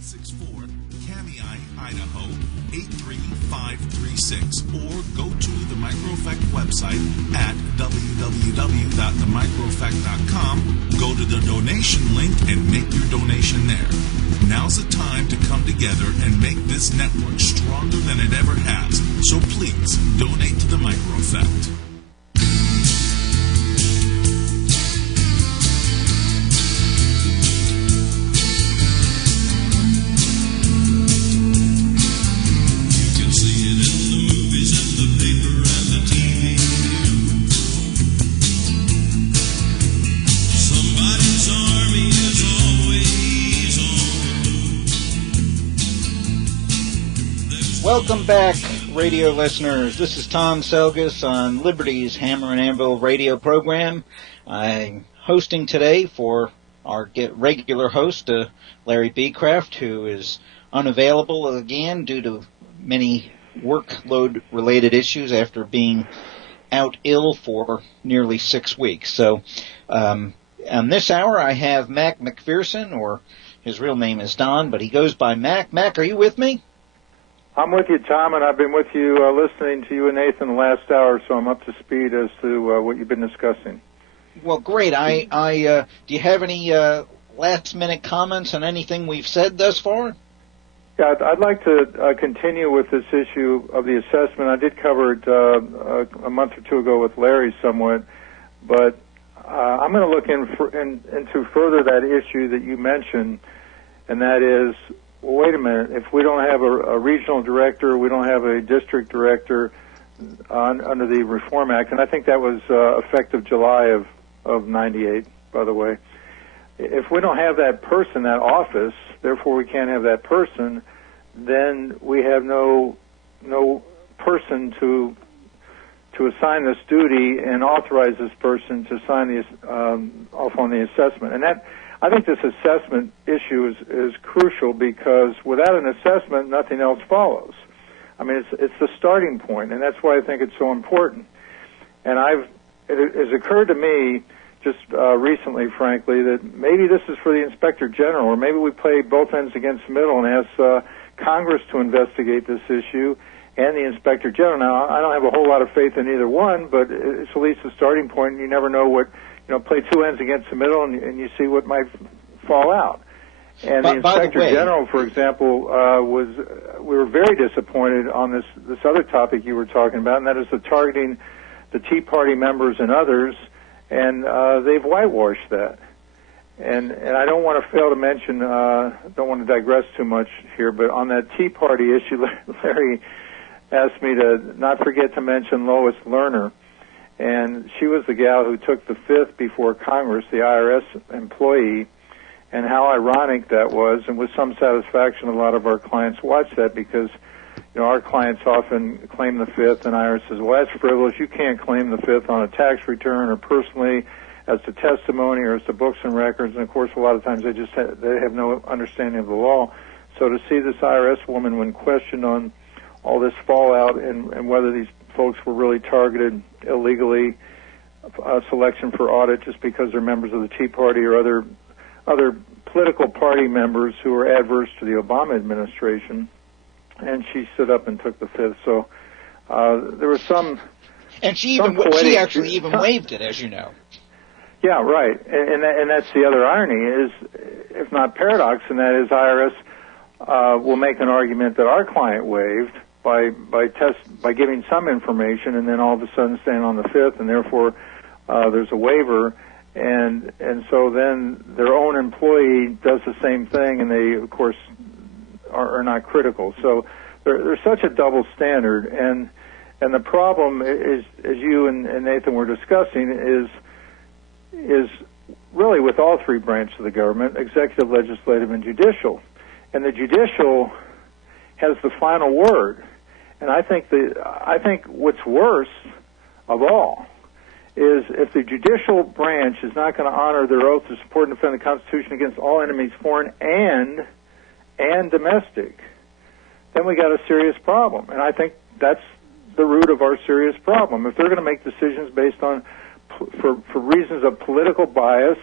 764 Kamei, Idaho 83536, or go to the Microeffect website at www.themicroeffect.com. Go to the donation link and make your donation there. Now's the time to come together and make this network stronger than it ever has. So please donate to the Microeffect. Welcome back, radio listeners. This is Tom Selgas on Liberty's Hammer and Anvil radio program. I'm hosting today for our regular host, Larry Beecraft, who is unavailable again due to many workload-related issues after being out ill for nearly 6 weeks. So on this hour, I have Mac McPherson, or his real name is Don, but he goes by Mac. Mac, are you with me? I'm with you, Tom, and I've been with you listening to you and Nathan the last hour, so I'm up to speed as to what you've been discussing. Well, great. Do you have any last-minute comments on anything we've said thus far? Yeah, I'd like to continue with this issue of the assessment. I did cover it a month or two ago with Larry somewhat, but I'm going to look into further that issue that you mentioned, and that is, well, wait a minute, if we don't have a regional director, we don't have a district director under the Reform Act, and I think that was effective July of 98, by the way. If we don't have that person, that office, therefore we can't have that person, then we have no person to assign this duty and authorize this person to sign off on the assessment. And that, I think this assessment issue is crucial, because without an assessment, nothing else follows. I mean, it's the starting point, and that's why I think it's so important. And it has occurred to me just recently, frankly, that maybe this is for the Inspector General, or maybe we play both ends against the middle and ask Congress to investigate this issue and the Inspector General. Now, I don't have a whole lot of faith in either one, but it's at least a starting point, and you never know what. Play two ends against the middle, and you see what might fall out. And the Inspector General, for example, we were very disappointed on this other topic you were talking about, and that is the targeting the Tea Party members and others, and they've whitewashed that. And I don't want to fail to mention, don't want to digress too much here, but on that Tea Party issue, Larry asked me to not forget to mention Lois Lerner. And she was the gal who took the fifth before Congress, the IRS employee, and how ironic that was. And with some satisfaction, a lot of our clients watch that, because our clients often claim the fifth, and IRS says, well, that's frivolous. You can't claim the fifth on a tax return or personally as to testimony or as to books and records. And, of course, a lot of times they have no understanding of the law. So to see this IRS woman, when questioned on all this fallout and whether these folks were really targeted illegally, selection for audit just because they're members of the Tea Party or other political party members who were adverse to the Obama administration, and she stood up and took the fifth. So there was some, and she actually even waived it, as you know. Yeah, right, and that's the other irony is, if not paradox, and that is IRS will make an argument that our client waived by giving some information, and then all of a sudden staying on the fifth, and therefore there's a waiver, and so then their own employee does the same thing, and they of course are not critical. So there's such a double standard, and the problem is, as you and Nathan were discussing, is really with all three branches of the government: executive, legislative, and judicial. And the judicial has the final word. And I think what's worse of all is if the judicial branch is not going to honor their oath to support and defend the Constitution against all enemies, foreign and domestic, then we got a serious problem. And I think that's the root of our serious problem. If they're going to make decisions based on for reasons of political bias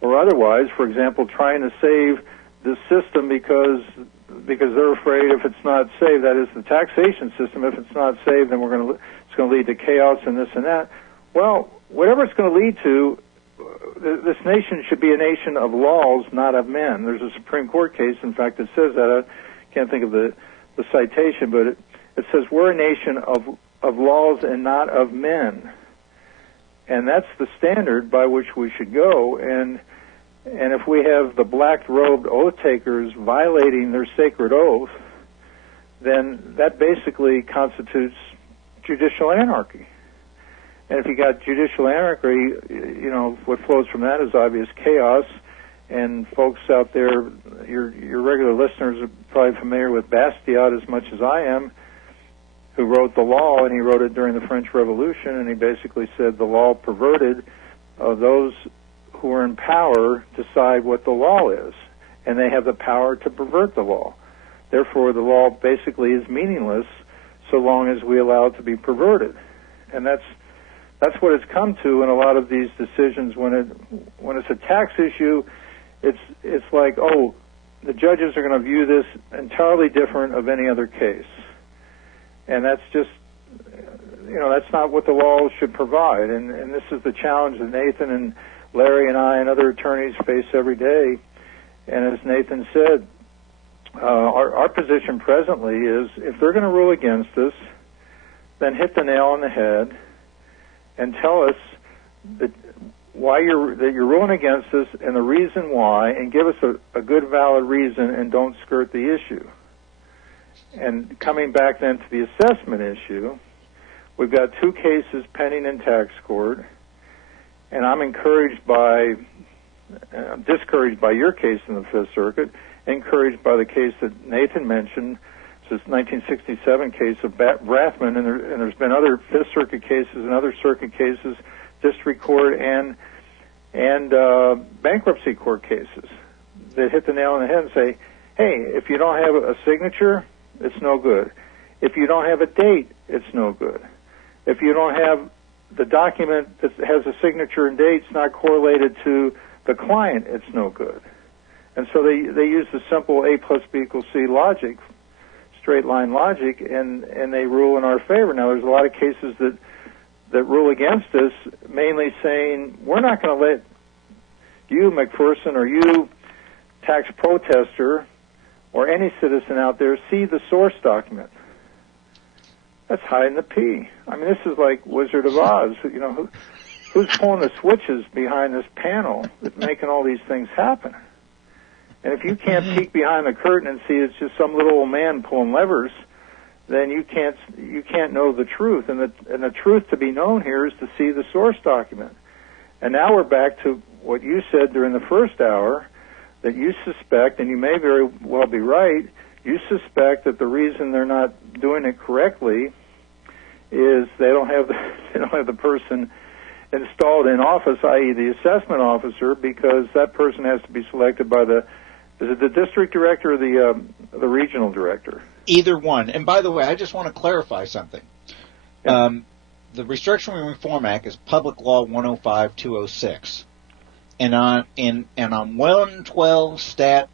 or otherwise, for example, trying to save this system because they're afraid if it's not saved, that is the taxation system, if it's not saved, then it's going to lead to chaos and this and that. Well, whatever it's going to lead to, this nation should be a nation of laws, not of men. There's a Supreme Court case, in fact, that says that. I can't think of the citation, but it says we're a nation of laws and not of men. And that's the standard by which we should go. And if we have the black-robed oath takers violating their sacred oath, then that basically constitutes judicial anarchy. And if you got judicial anarchy, what flows from that is obvious chaos. And folks out there, your regular listeners are probably familiar with Bastiat as much as I am, who wrote the law, and he wrote it during the French Revolution, and he basically said the law perverted those who are in power decide what the law is, and they have the power to pervert the law. Therefore, the law basically is meaningless so long as we allow it to be perverted. And that's what it's come to in a lot of these decisions. When it's a tax issue, it's like, oh, the judges are going to view this entirely different of any other case. And that's just, that's not what the law should provide. And this is the challenge that Nathan and Larry and I and other attorneys face every day. And as Nathan said, our position presently is if they're going to rule against us, then hit the nail on the head and tell us that you're ruling against us and the reason why, and give us a good, valid reason, and don't skirt the issue. And coming back then to the assessment issue, we've got 2 cases pending in tax court, and I'm discouraged by your case in the Fifth Circuit, encouraged by the case that Nathan mentioned, this 1967 case of Brathman, and there's been other Fifth Circuit cases and other circuit cases, district court and bankruptcy court cases that hit the nail on the head and say, hey, if you don't have a signature, it's no good. If you don't have a date, it's no good. If you don't have the document that has a signature and date's not correlated to the client, it's no good. And so they use the simple A plus B equals C logic, straight line logic, and they rule in our favor. Now, there's a lot of cases that rule against us, mainly saying, we're not going to let you, McPherson, or you, tax protester, or any citizen out there see the source document. That's hiding the P. I mean, this is like Wizard of Oz. Who's pulling the switches behind this panel that's making all these things happen? And if you can't peek behind the curtain and see it's just some little old man pulling levers, then you can't know the truth. And the truth to be known here is to see the source document. And now we're back to what you said during the first hour, that you suspect, and you may very well be right, you suspect that the reason they're not doing it correctly is they don't have the person installed in office, i.e. the assessment officer, because that person has to be selected by is it the district director or the regional director? Either one. And by the way, I just want to clarify something. Yeah. The Restructuring Reform Act is Public Law 105-206. And on 112 Stat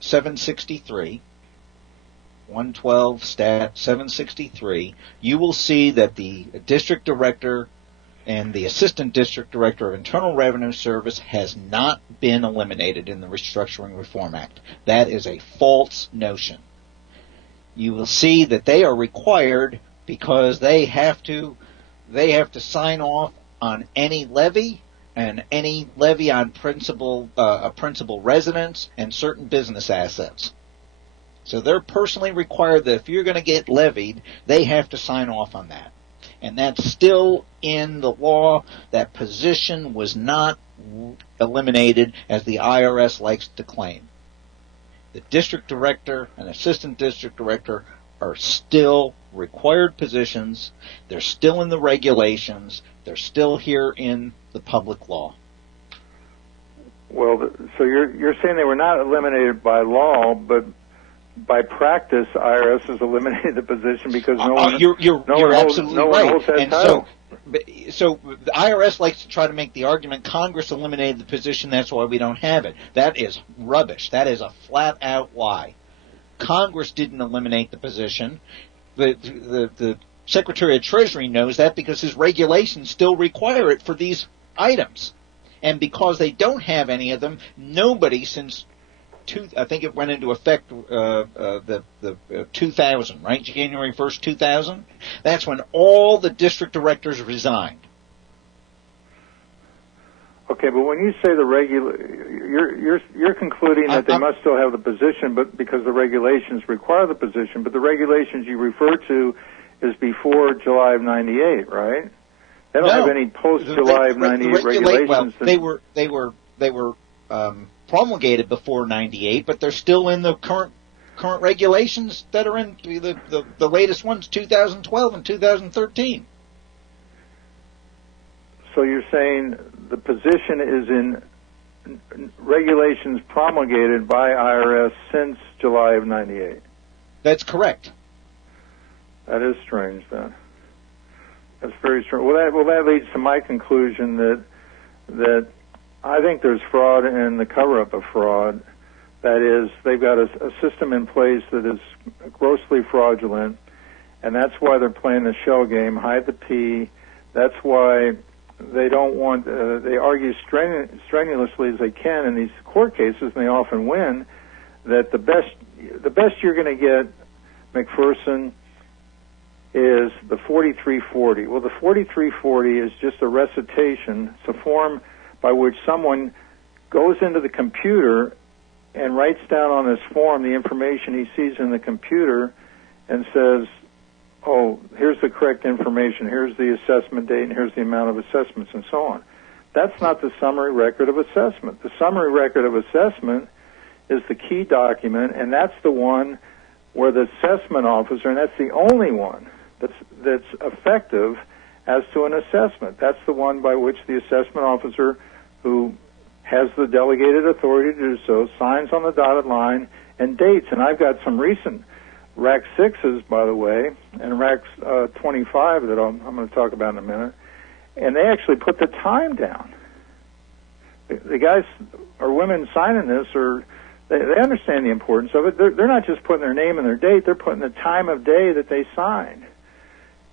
763, 112 Stat 763, you will see that the district director and the assistant district director of Internal Revenue Service has not been eliminated in the Restructuring Reform Act. That is a false notion. You will see that they are required because they have to sign off on any levy and any levy on a principal residence and certain business assets. So they're personally required that if you're going to get levied, they have to sign off on that. And that's still in the law. That position was not eliminated as the IRS likes to claim. The district director and assistant district director are still required positions. They're still in the regulations. They're still here in the public law. Well, so you're saying they were not eliminated by law, but by practice, IRS has eliminated the position because no one you're absolutely right. holds that and title. So the IRS likes to try to make the argument Congress eliminated the position, that's why we don't have it. That is rubbish. That is a flat-out lie. Congress didn't eliminate the position. The Secretary of Treasury knows that because his regulations still require it for these items. And because they don't have any of them, nobody since I think it went into effect the 2000, right? January 1st, 2000. That's when all the district directors resigned. Okay, but when you say you're concluding that they must still have the position, but because the regulations require the position. But the regulations you refer to is before July of '98, right? They don't have any post July of '98 regulations. Well, they were promulgated before '98, but they're still in the current regulations that are in the latest ones, 2012 and 2013. So you're saying the position is in regulations promulgated by IRS since July of '98? That's correct. That is strange, then. That's very strange. Well, that leads to my conclusion that I think there's fraud in the cover-up of fraud. That is, they've got a system in place that is grossly fraudulent, and that's why they're playing the shell game, hide the P. That's why they don't want, they argue strenuously as they can in these court cases, and they often win, that the best you're going to get, McPherson, is the 4340. Well, the 4340 is just a recitation. It's a form by which someone goes into the computer and writes down on this form the information he sees in the computer and says, oh, here's the correct information, here's the assessment date, and here's the amount of assessments, and so on. That's not the summary record of assessment. The summary record of assessment is the key document, and that's the one where the assessment officer, and that's the only one that's effective as to an assessment. That's the one by which the assessment officer, who has the delegated authority to do so, signs on the dotted line and dates. And I've got some recent RAC 6s, by the way, and RAC 25 that I'm going to talk about in a minute, and they actually put the time down. The guys or women signing this they understand the importance of it. They're not just putting their name and their date, they're putting the time of day that they signed.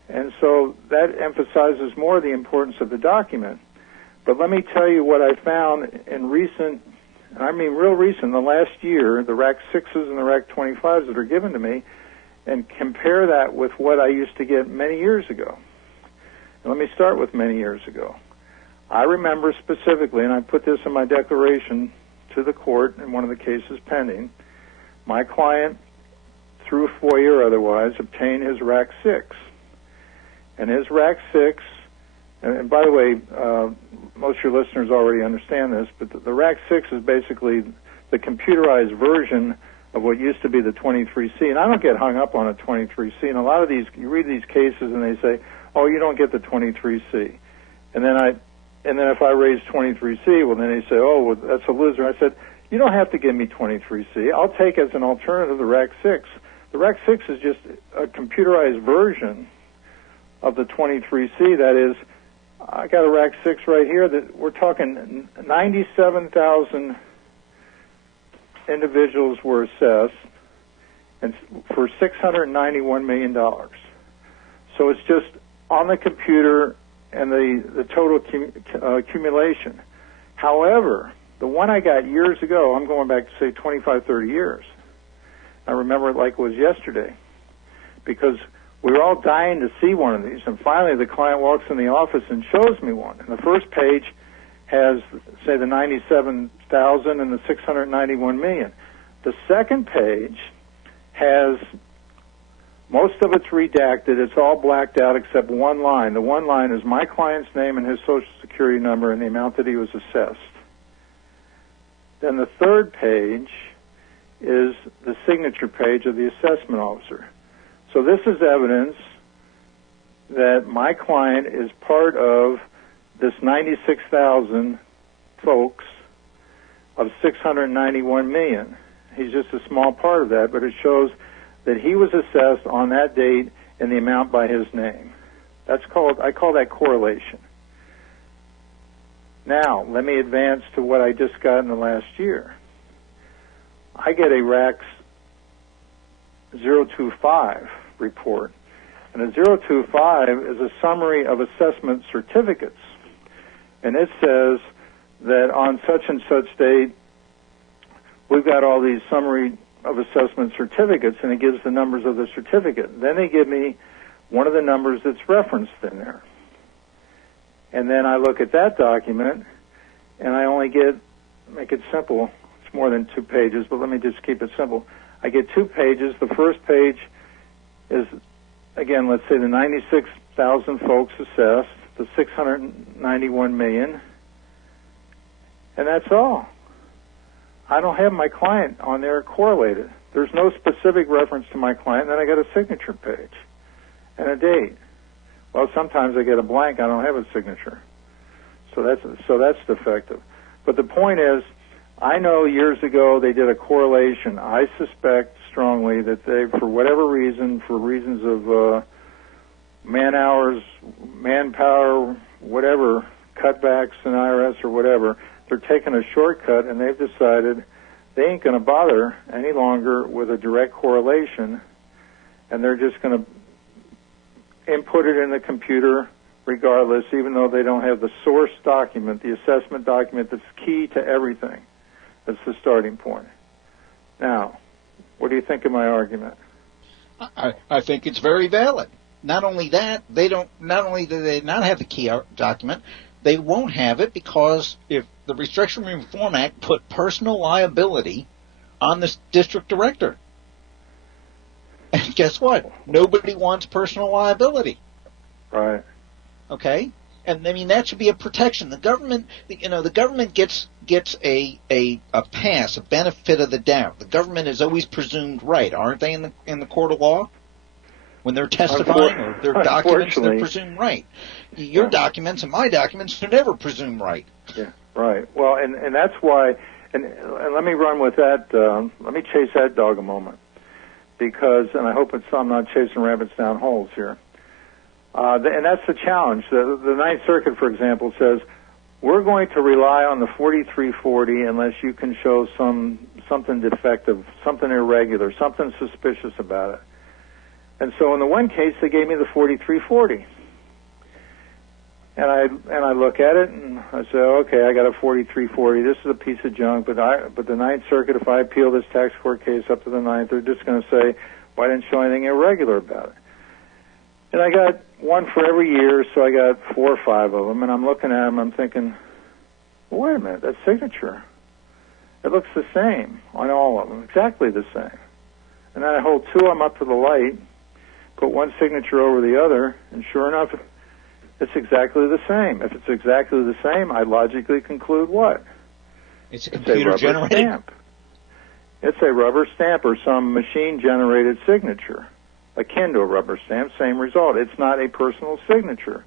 And so that emphasizes more the importance of the document. But let me tell you what I found in recent, I mean real recent, the last year, the RAC 6s and the RAC 25s that are given to me, and compare that with what I used to get many years ago. And let me start with many years ago. I remember specifically, and I put this in my declaration to the court in one of the cases pending, my client, through FOIA or otherwise, obtained his RAC 6. And his RAC 6, and by the way, most of your listeners already understand this, but the RAC 6 is basically the computerized version of what used to be the 23C. And I don't get hung up on a 23C. And a lot of these, you read these cases and they say, oh, you don't get the 23C. And then if I raise 23C, well, then they say, oh, well, that's a loser. I said, you don't have to give me 23C. I'll take as an alternative the RAC 6. The RAC 6 is just a computerized version of the 23C. That is, I got a RAC 6 right here that we're talking 97,000 individuals were assessed and for $691 million. So it's just on the computer and the total accumulation. However, the one I got years ago, I'm going back to say 25, 30 years. I remember it like it was yesterday because we were all dying to see one of these, and finally the client walks in the office and shows me one. And the first page has, say, the 97,000 and the 691 million. The second page has, most of it's redacted. It's all blacked out except one line. The one line is my client's name and his Social Security number and the amount that he was assessed. Then the third page is the signature page of the assessment officer. So this is evidence that my client is part of this 96,000 folks of 691 million. He's just a small part of that, but it shows that he was assessed on that date and the amount by his name. I call that correlation. Now, let me advance to what I just got in the last year. I get a RACS 025 report. And a 025 is a summary of assessment certificates. And it says that on such and such date, we've got all these summary of assessment certificates, and it gives the numbers of the certificate. Then they give me one of the numbers that's referenced in there. And then I look at that document, and I only get, make it simple, it's more than 2 pages, but let me just keep it simple. I get 2 pages. The first page is, again, let's say the 96,000 folks assessed, the 691 million, and that's all. I don't have my client on there correlated. There's no specific reference to my client. Then I get a signature page and a date. Well, sometimes I get a blank. I don't have a signature. So that's defective. But the point is, I know years ago they did a correlation. I suspect strongly that they, for whatever reason, for reasons of man hours, manpower, whatever, cutbacks in IRS or whatever, they're taking a shortcut, and they've decided they ain't going to bother any longer with a direct correlation, and they're just going to input it in the computer regardless, even though they don't have the source document, the assessment document that's key to everything. That's the starting point. Now, what do you think of my argument? I think it's very valid. Not only that, not only do they not have the key document, they won't have it because if the Restructuring Reform Act put personal liability on the district director. And guess what? Nobody wants personal liability. Right. Okay? And I mean that should be a protection. The government, the government gets a pass, a benefit of the doubt. The government is always presumed right, aren't they? In the court of law, when they're testifying or their documents, they're presumed right. Your documents and my documents are never presumed right. Yeah. Right. Well, and that's why. And let me run with that. Let me chase that dog a moment, because, and I hope I'm not chasing rabbits down holes here. And that's the challenge. The Ninth Circuit, for example, says we're going to rely on the 4340 unless you can show something defective, something irregular, something suspicious about it. And so in the one case, they gave me the 4340. And I look at it and I say, okay, I got a 4340. This is a piece of junk. But the Ninth Circuit, if I appeal this tax court case up to the Ninth, they're just going to say, why didn't you show anything irregular about it? And I got one for every year, so I got 4 or 5 of them. And I'm looking at them, I'm thinking, well, wait a minute, that signature, it looks the same on all of them, exactly the same. And then I hold 2 of them up to the light, put one signature over the other, and sure enough, it's exactly the same. If it's exactly the same, I logically conclude what? It's a computer-generated stamp. It's a rubber stamp or some machine-generated signature, akin to a rubber stamp, same result. It's not a personal signature.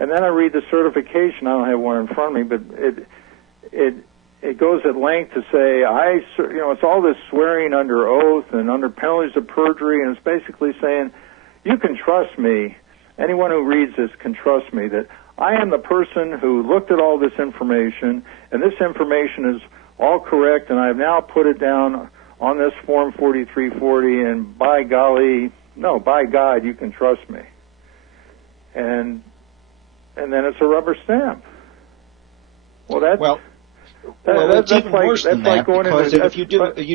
And then I read the certification. I don't have one in front of me, but it goes at length to say, it's all this swearing under oath and under penalties of perjury, and it's basically saying, you can trust me. Anyone who reads this can trust me that I am the person who looked at all this information, and this information is all correct, and I've now put it down on this Form 4340, and by God, you can trust me. And then it's a rubber stamp. It's even worse than that, because if you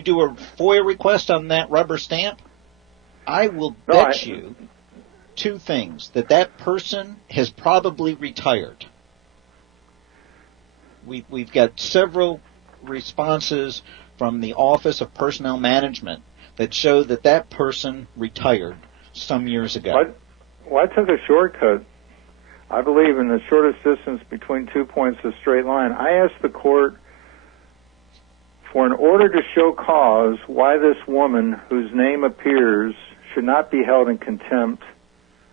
do a FOIA request on that rubber stamp, I will bet you 2 things: that person has probably retired. We've got several responses from the Office of Personnel Management that show that person retired some years ago. Well, I took a shortcut. I believe in the shortest distance between 2 points of straight line. I asked the court for an order to show cause why this woman, whose name appears, should not be held in contempt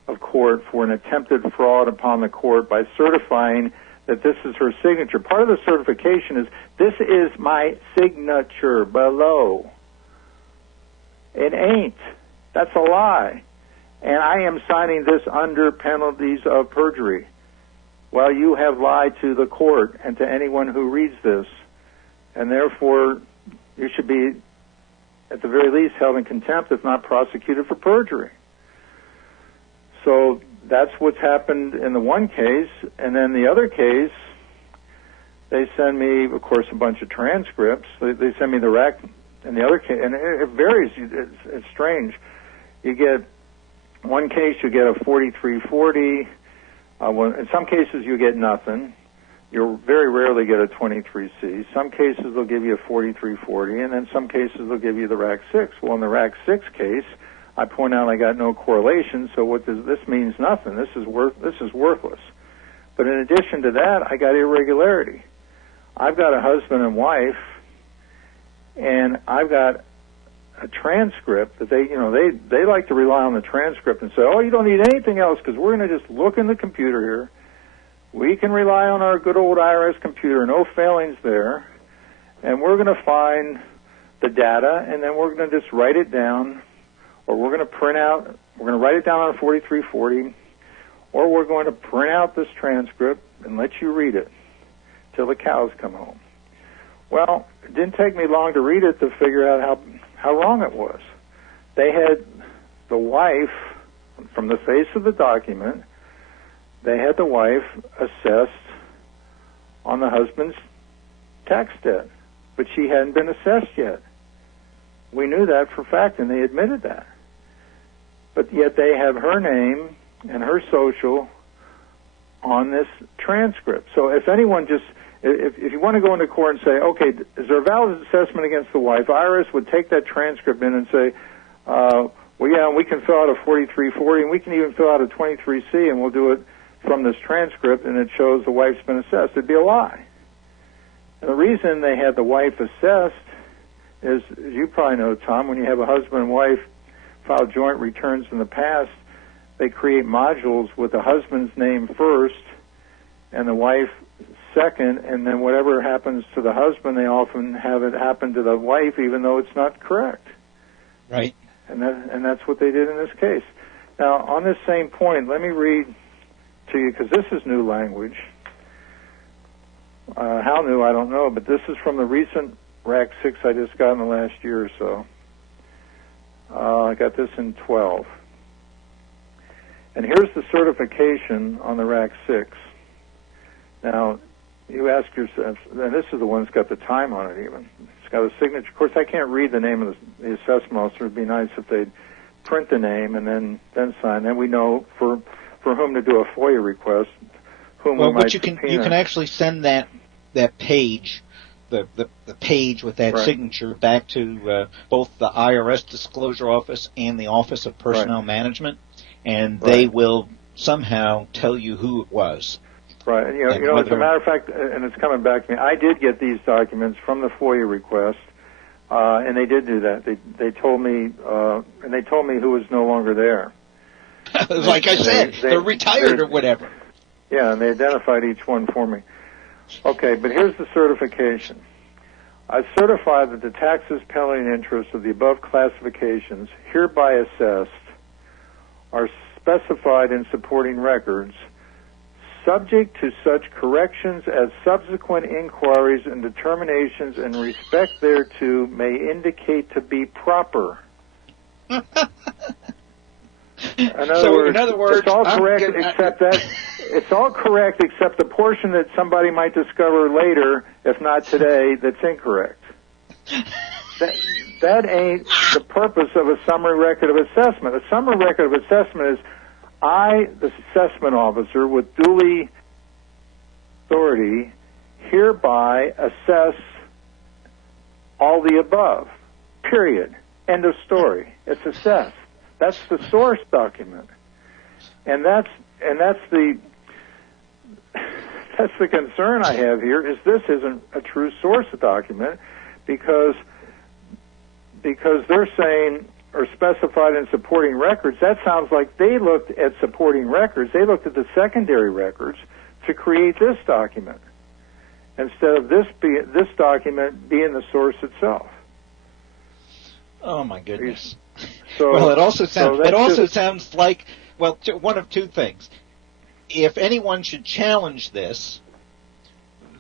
of court for an attempted fraud upon the court by certifying that this is her signature. Part of the certification is, this is my signature below. It ain't. That's a lie. And I am signing this under penalties of perjury. well, you have lied to the court and to anyone who reads this, and therefore you should be, at the very least, held in contempt, if not prosecuted for perjury. So that's what's happened in the one case, and then the other case, they send me, of course, a bunch of transcripts. They send me the rack, and the other case, and it varies. It's strange. You get one case, you get a 4340. In some cases, you get nothing. You'll very rarely get a 23C. Some cases, they'll give you a 4340, and then some cases, they'll give you the rack 6. Well, in the rack 6 case, I point out I got no correlation, so what does this means nothing. This is worthless. But in addition to that, I got irregularity. I've got a husband and wife, and I've got a transcript that they like to rely on the transcript and say, oh, you don't need anything else because we're going to just look in the computer here. We can rely on our good old IRS computer, no failings there, and we're going to find the data, and then we're going to just write it down, or we're going to write it down on a 4340, or we're going to print out this transcript and let you read it till the cows come home. Well, it didn't take me long to read it to figure out how wrong it was. They had the wife, from the face of the document, they had the wife assessed on the husband's tax debt, but she hadn't been assessed yet. We knew that for a fact, and they admitted that. But yet they have her name and her social on this transcript. So if anyone if you want to go into court and say, okay, is there a valid assessment against the wife, IRS would take that transcript in and say, well, yeah, we can fill out a 4340, and we can even fill out a 23C, and we'll do it from this transcript, and it shows the wife's been assessed. It'd be a lie. And the reason they had the wife assessed is, as you probably know, Tom, when you have a husband and wife file joint returns in the past, they create modules with the husband's name first and the wife second, and then whatever happens to the husband, they often have it happen to the wife, even though it's not correct. Right. And that's what they did in this case. Now, on this same point, let me read to you, because this is new language. How new, I don't know, but this is from the recent Rack 6 I just got in the last year or so. I got this in 12. And here's the certification on the Rack 6. Now, you ask yourself, and this is the one that's got the time on it even. It's got a signature. Of course, I can't read the name of the assessment officer. It would be nice if they'd print the name and then sign. Then we know for whom to do a FOIA request, whom we might subpoena. You can actually send that page, the page with that signature back to both the IRS Disclosure Office and the Office of Personnel Management, and they will somehow tell you who it was. Right. You know, as a matter of fact, and it's coming back to me, I did get these documents from the FOIA request, and they did do that. They told me, and they told me who was no longer there. Like I said, they're retired or whatever. Yeah, and they identified each one for me. Okay, but here's the certification. I certify that the taxes, penalty, and interest of the above classifications hereby assessed are specified in supporting records, subject to such corrections as subsequent inquiries and determinations in respect thereto may indicate to be proper. In other words, it's all correct except that it's all correct except the portion that somebody might discover later, if not today, that's incorrect. That ain't the purpose of a summary record of assessment. A summary record of assessment is I, the assessment officer, with duly authority, hereby assess all the above. Period. End of story. It's assessed. That's the source document, and that's the concern I have here. Is this isn't a true source document because they're saying or specified in supporting records. That sounds like they looked at supporting records. They looked at the secondary records to create this document instead of this document being the source itself. Oh my goodness. So, well, it also sounds like, well, one of two things. if anyone should challenge this,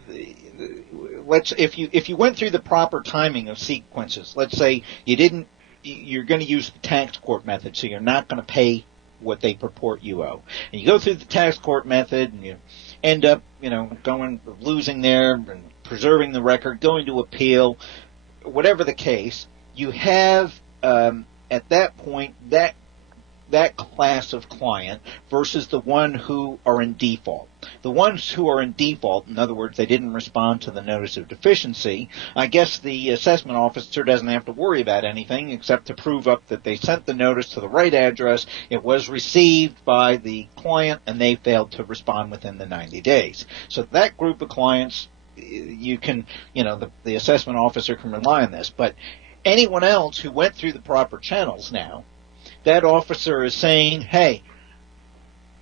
if you went through the proper timing of sequences, let's say you're going to use the tax court method, so you're not going to pay what they purport you owe, and you go through the tax court method, and you end up, losing there and preserving the record, going to appeal, whatever the case, you have at that point that class of client versus the one who are in default. The ones who are in default, in other words, they didn't respond to the notice of deficiency, I guess the assessment officer doesn't have to worry about anything except to prove up that they sent the notice to the right address, it was received by the client, and they failed to respond within the 90 days. So that group of clients, you can, the assessment officer can rely on this. But anyone else who went through the proper channels now, that officer is saying, hey,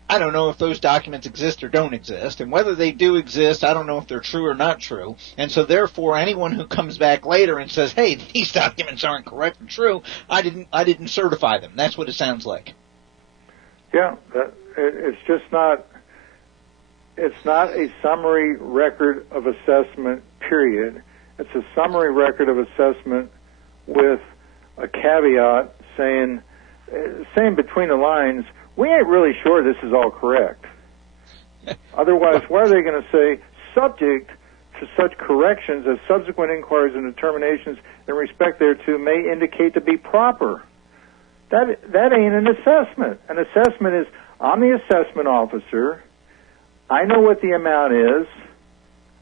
I don't know if those documents exist or don't exist, and whether they do exist, I don't know if they're true or not true, and so therefore anyone who comes back later and says, hey, these documents aren't correct or true, I didn't certify them. That's what it sounds like. Yeah, it's not a summary record of assessment, period. It's a summary record of assessment with a caveat saying between the lines, we ain't really sure this is all correct. Otherwise, why are they going to say, subject to such corrections as subsequent inquiries and determinations in respect thereto may indicate to be proper? That ain't an assessment. An assessment is, I'm the assessment officer, I know what the amount is,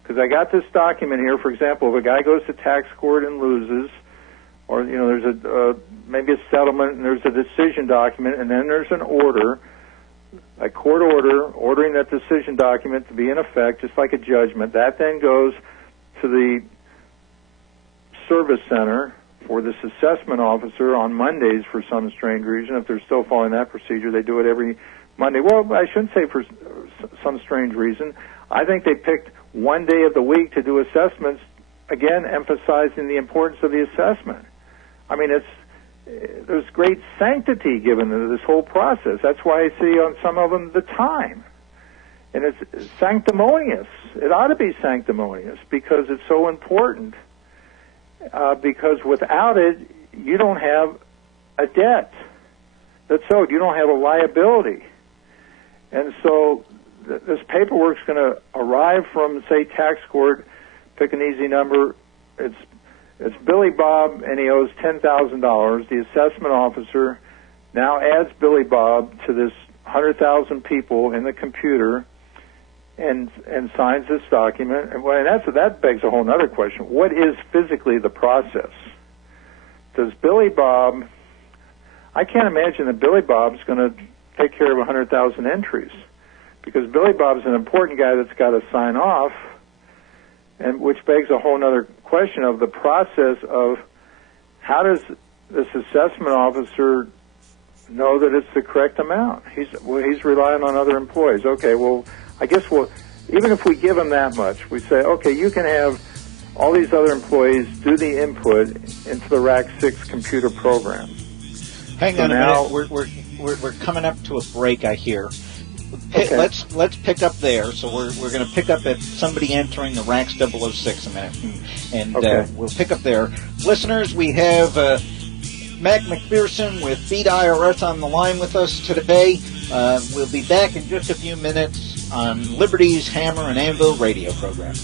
because I got this document here. For example, if a guy goes to tax court and loses, or there's maybe a settlement and there's a decision document, and then there's an order, a court order ordering that decision document to be in effect, just like a judgment. That then goes to the service center for this assessment officer on Mondays for some strange reason. If they're still following that procedure, they do it every Monday. Well, I shouldn't say for some strange reason. I think they picked one day of the week to do assessments, again, emphasizing the importance of the assessment. I mean, there's great sanctity given to this whole process. That's why I see on some of them the time. And it's sanctimonious. It ought to be sanctimonious because it's so important. Because without it, you don't have a debt that's owed. You don't have a liability. And so this paperwork's going to arrive from, say, tax court. Pick an easy number. It's Billy Bob, and he owes $10,000. The assessment officer now adds Billy Bob to this 100,000 people in the computer and signs this document. And that begs a whole other question. What is physically the process? Does Billy Bob... I can't imagine that Billy Bob's going to take care of 100,000 entries, because Billy Bob's an important guy that's got to sign off, and which begs a whole other question of the process of how does this assessment officer know that it's the correct amount? He's relying on other employees. Okay, well, I guess even if we give him that much, we say, okay, you can have all these other employees do the input into the Rack 6 computer program. Hang on a minute. We're coming up to a break, I hear. Okay. Let's pick up there. So we're going to pick up at somebody entering the RACS 006 a minute, and okay. We'll pick up there. Listeners, we have Mac McPherson with Beat IRS on the line with us today. We'll be back in just a few minutes on Liberty's Hammer and Anvil radio program.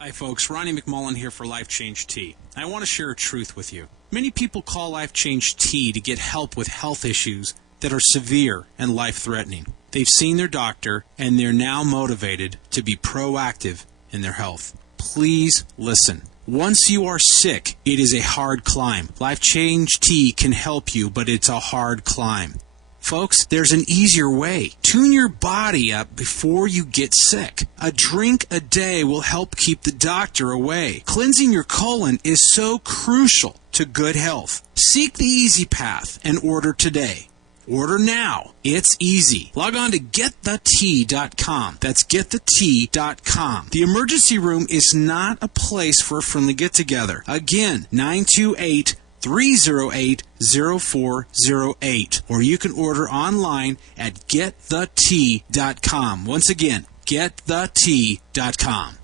Hi folks, Ronnie McMullen here for Life Change Tea. I want to share a truth with you. Many people call Life Change Tea to get help with health issues that are severe and life-threatening. They've seen their doctor and they're now motivated to be proactive in their health. Please listen. Once you are sick, it is a hard climb. Life Change Tea can help you, but it's a hard climb. Folks, there's an easier way. Tune your body up before you get sick. A drink a day will help keep the doctor away. Cleansing your colon is so crucial to good health. Seek the easy path and order today. Order now. It's easy. Log on to getthetea.com. That's getthetea.com. The emergency room is not a place for a friendly get-together. Again, 928-308-0408. Or you can order online at getthetea.com. Once again, getthetea.com.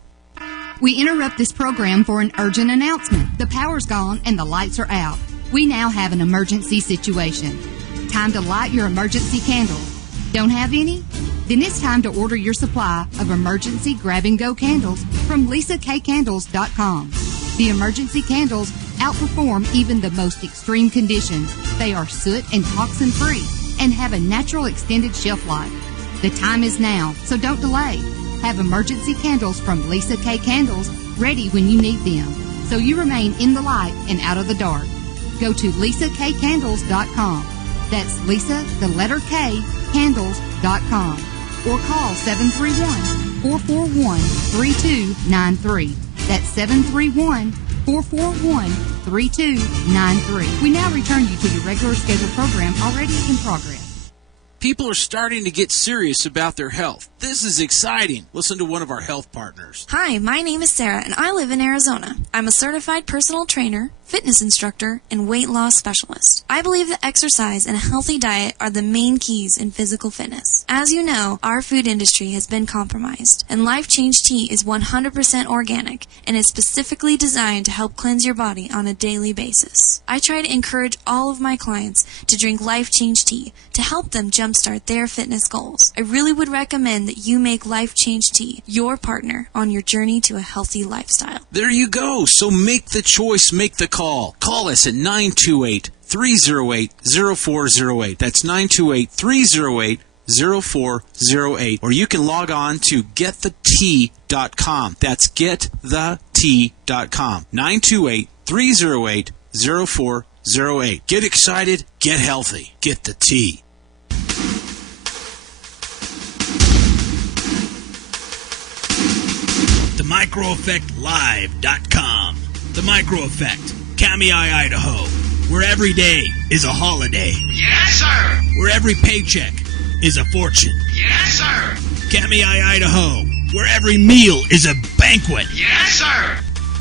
We interrupt this program for an urgent announcement. The power's gone and the lights are out. We now have an emergency situation. Time to light your emergency candles. Don't have any? Then it's time to order your supply of emergency grab-and-go candles from LisaKCandles.com. The emergency candles outperform even the most extreme conditions. They are soot and toxin-free and have a natural extended shelf life. The time is now, so don't delay. Have emergency candles from Lisa K Candles ready when you need them, so you remain in the light and out of the dark. Go to LisaKCandles.com. That's Lisa, the letter K, candles.com. Or call 731-441-3293. That's 731-441-3293. We now return you to your regular scheduled program already in progress. People are starting to get serious about their health. This is exciting. Listen to one of our health partners. Hi, my name is Sarah, and I live in Arizona. I'm a certified personal trainer, fitness instructor, and weight loss specialist. I believe that exercise and a healthy diet are the main keys in physical fitness. As you know, our food industry has been compromised, and Life Change Tea is 100% organic and is specifically designed to help cleanse your body on a daily basis. I try to encourage all of my clients to drink Life Change Tea to help them jumpstart their fitness goals. I really would recommend that you make Life Change Tea your partner on your journey to a healthy lifestyle. There you go. So make the choice, make the call. Call us at 928-308-0408. That's 928-308-0408. Or you can log on to getthetea.com. That's getthetea.com. 928-308-0408. Get excited, get healthy, get the tea. TheMicroEffectLive.com. The Micro Effect, Kamei, Idaho, where every day is a holiday. Yes, sir. Where every paycheck is a fortune. Yes, sir. Kamei, Idaho, where every meal is a banquet. Yes, sir.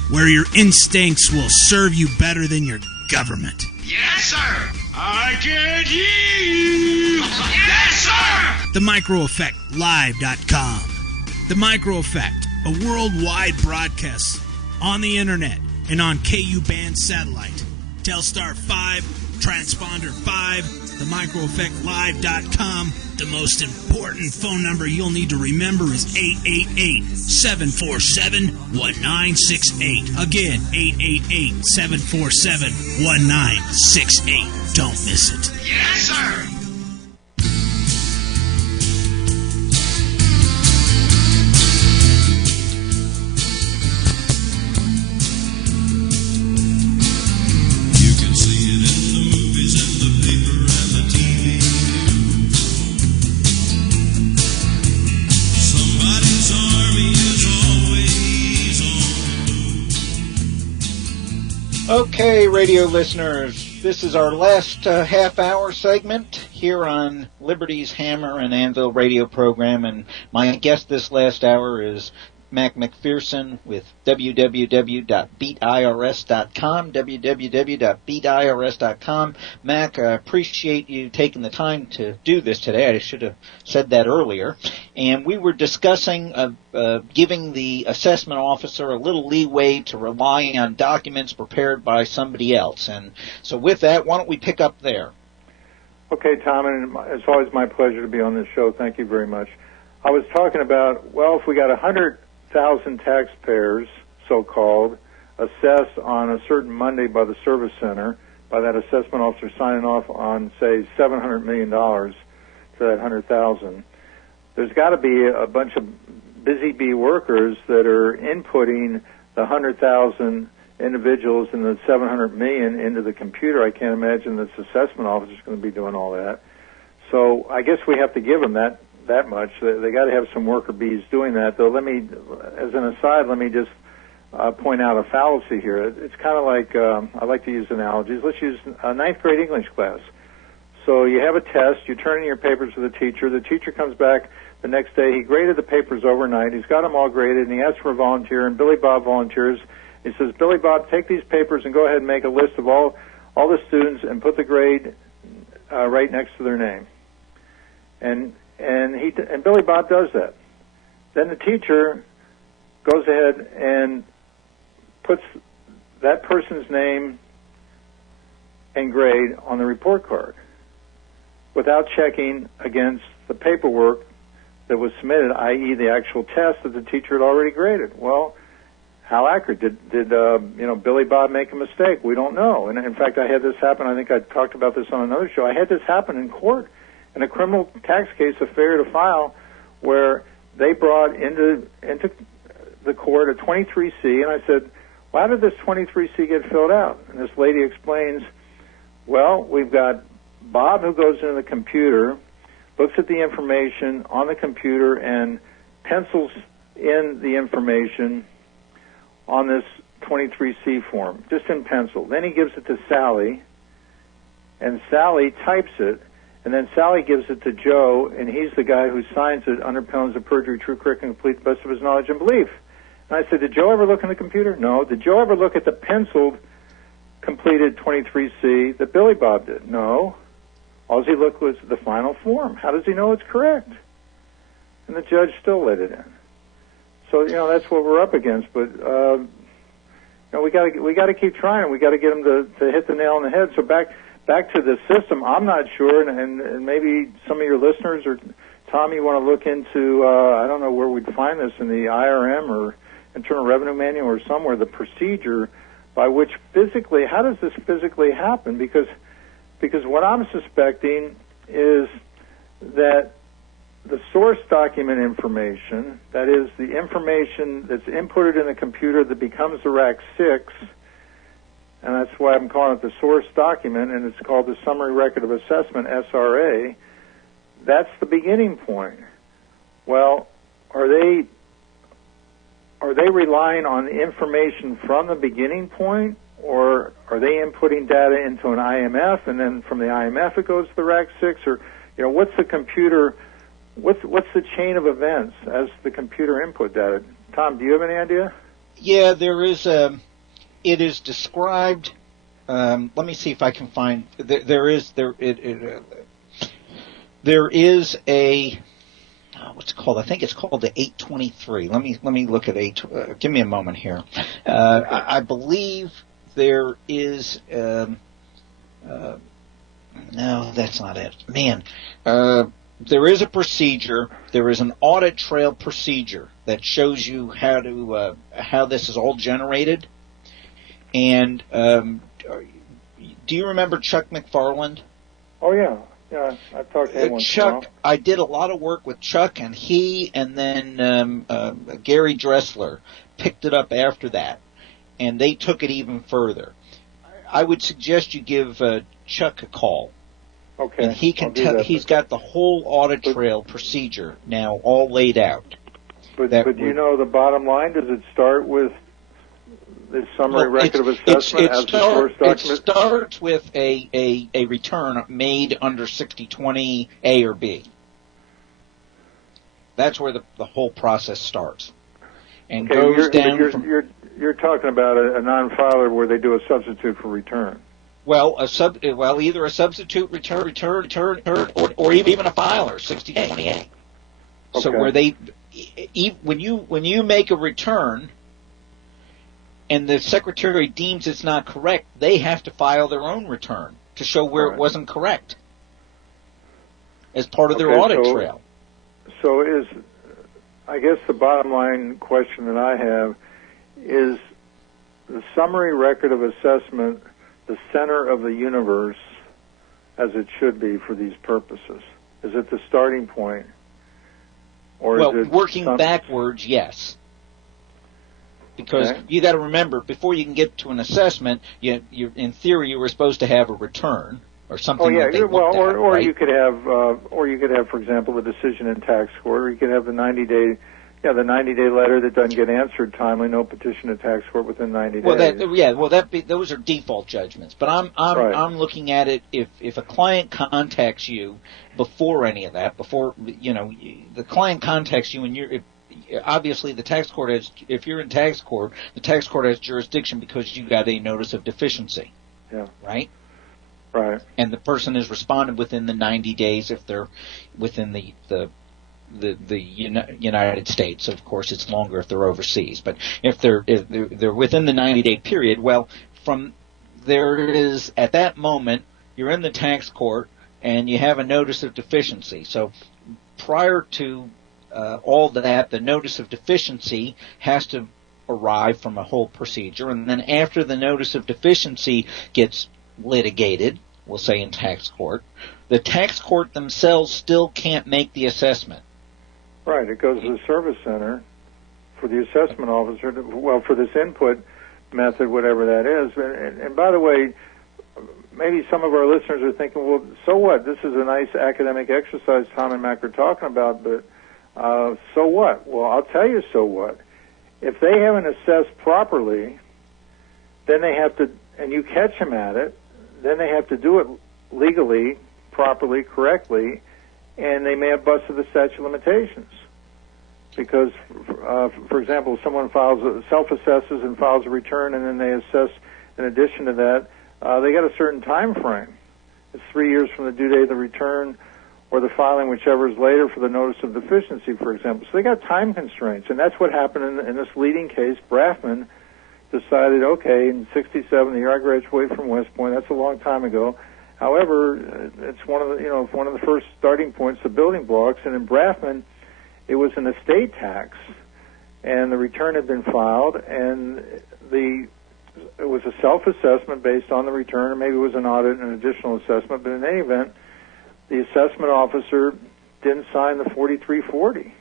Where your instincts will serve you better than your government. Yes, sir. I can hear you. Yes, sir. TheMicroEffectLive.com. The Micro Effect, a worldwide broadcast on the internet and on KU band satellite. Telstar 5, Transponder 5, TheMicroEffectLive.com. The most important phone number you'll need to remember is 888-747-1968. Again, 888-747-1968. Don't miss it. Yes, sir. Okay, radio listeners, this is our last half-hour segment here on Liberty's Hammer and Anvil radio program, and my guest this last hour is Mac McPherson with www.beatirs.com, www.beatirs.com. Mac, I appreciate you taking the time to do this today. I should have said that earlier. And we were discussing giving the assessment officer a little leeway to rely on documents prepared by somebody else. And so with that, why don't we pick up there? Okay, Tom, and it's always my pleasure to be on this show. Thank you very much. I was talking about, well, if we got 100,000 taxpayers, so-called, assessed on a certain Monday by the service center, by that assessment officer signing off on, say, $700 million to that 100,000, there's got to be a bunch of busy bee workers that are inputting the 100,000 individuals and the 700 million into the computer. I can't imagine this assessment officer is going to be doing all that. So I guess we have to give them that much. They got to have some worker bees doing that. Though, let me, as an aside, let me just point out a fallacy here. It's kind of like I like to use analogies. Let's use a ninth grade English class. So you have a test, you turn in your papers to the teacher comes back the next day, he graded the papers overnight, he's got them all graded, and he asks for a volunteer, and Billy Bob volunteers. He says, Billy Bob, take these papers and go ahead and make a list of all the students and put the grade right next to their name. And Billy Bob does that. Then the teacher goes ahead and puts that person's name and grade on the report card without checking against the paperwork that was submitted, i.e. the actual test that the teacher had already graded. Well, how accurate? Did Billy Bob make a mistake? We don't know. And in fact, I had this happen. I think I talked about this on another show. I had this happen in court in a criminal tax case, a failure to file, where they brought into the court a 23C, and I said, well, how did this 23C get filled out? And this lady explains, well, we've got Bob who goes into the computer, looks at the information on the computer, and pencils in the information on this 23C form, just in pencil. Then he gives it to Sally, and Sally types it, and then Sally gives it to Joe, and he's the guy who signs it under penalty of perjury, true, correct, and complete to the best of his knowledge and belief. And I said, did Joe ever look in the computer? No. Did Joe ever look at the penciled, completed 23C that Billy Bob did? No. All he looked was the final form. How does he know it's correct? And the judge still let it in. So, that's what we're up against. But, we got to keep trying. We got to get them to hit the nail on the head. So back to the system, I'm not sure, and maybe some of your listeners or Tom, you want to look into, I don't know where we'd find this, in the IRM or Internal Revenue Manual or somewhere, the procedure by which physically, how does this physically happen? Because what I'm suspecting is that the source document information, that is the information that's inputted in the computer that becomes the RAC 6, and that's why I'm calling it the source document, and it's called the Summary Record of Assessment, SRA, that's the beginning point. Well, are they relying on the information from the beginning point, or are they inputting data into an IMF, and then from the IMF it goes to the RAC 6, or what's the computer? What's the chain of events as the computer input data? Tom, do you have any idea? Yeah, there is. It is described. Let me see if I can find. There is a. What's it called? I think it's called the 823. Let me look at 8. Give me a moment here. I believe there is. No, that's not it. Man. There is a procedure. There is an audit trail procedure that shows you how this is all generated. And do you remember Chuck McFarland? Oh yeah, I've talked to him once. Chuck, I did a lot of work with Chuck, and he and then Gary Dressler picked it up after that, and they took it even further. I would suggest you give Chuck a call. Okay. And he can tell. He's got the whole audit trail procedure now all laid out. But you know the bottom line? Does it start with the summary record of assessment as the source document? It starts with a return made under 6020A or B. That's where the whole process starts, and goes down. You're talking about a non-filer where they do a substitute for return. Well, either a substitute return, or even a filer, 6020A. Okay. So where when you make a return, and the secretary deems it's not correct, they have to file their own return to show where it wasn't correct as part of their audit trail. So I guess the bottom line question that I have is the summary record of assessment the center of the universe as it should be for these purposes? Is it the starting point? Or is it working backwards, yes. Because you got to remember, before you can get to an assessment, you in theory you were supposed to have a return or something. That they looked at, you could have, for example, the decision in tax court, or you could have the 90-day Yeah, the 90-day letter that doesn't get answered timely, no petition to tax court within 90 days. Those are default judgments. But Right. I'm looking at it if a client contacts you before any of that, before the client contacts you and obviously the tax court has, if you're in tax court, the tax court has jurisdiction because you got a notice of deficiency. Yeah. Right? Right. And the person has responded within the 90 days if they're within the United States. Of course, it's longer if they're overseas. But if they're within the 90-day period, well, from there is at that moment you're in the tax court and you have a notice of deficiency. So prior to all that, the notice of deficiency has to arrive from a whole procedure, and then after the notice of deficiency gets litigated, we'll say in tax court, the tax court themselves still can't make the assessment. Right. It goes to the service center for the assessment officer, for this input method, whatever that is. And by the way, maybe some of our listeners are thinking, well, so what? This is a nice academic exercise Tom and Mac are talking about, but so what? Well, I'll tell you so what. If they haven't assessed properly, then they have to, and you catch them at it, then they have to do it legally, properly, correctly, and they may have busted the statute of limitations. Because, for example, someone self-assesses and files a return, and then they assess in addition to that, they got a certain time frame. It's 3 years from the due date of the return or the filing, whichever is later, for the notice of deficiency, for example. So they got time constraints, and that's what happened in this leading case. Braffman decided, okay, in '67, the year I graduated from West Point, that's a long time ago. However, it's one of the first starting points, the building blocks. And in Braffman, it was an estate tax, and the return had been filed, and it was a self-assessment based on the return, or maybe it was an audit and an additional assessment. But in any event, the assessment officer didn't sign the 4340.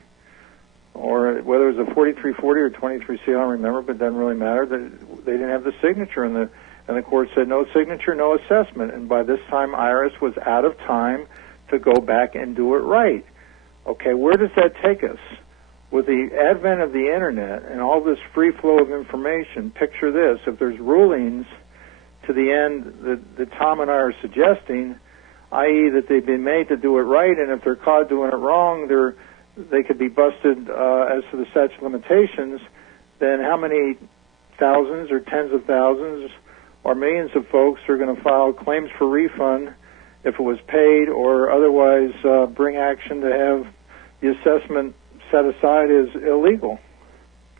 Or whether it was a 4340 or 23C, I don't remember, but it doesn't really matter. They didn't have the signature, and the court said no signature, no assessment. And by this time, IRS was out of time to go back and do it right. Okay, where does that take us? With the advent of the Internet and all this free flow of information, picture this. If there's rulings to the end that Tom and I are suggesting, i.e. that they've been made to do it right, and if they're caught doing it wrong, they could be busted as to the statute of limitations, then how many thousands or tens of thousands or millions of folks are going to file claims for refund if it was paid, or otherwise bring action to have the assessment set aside as illegal?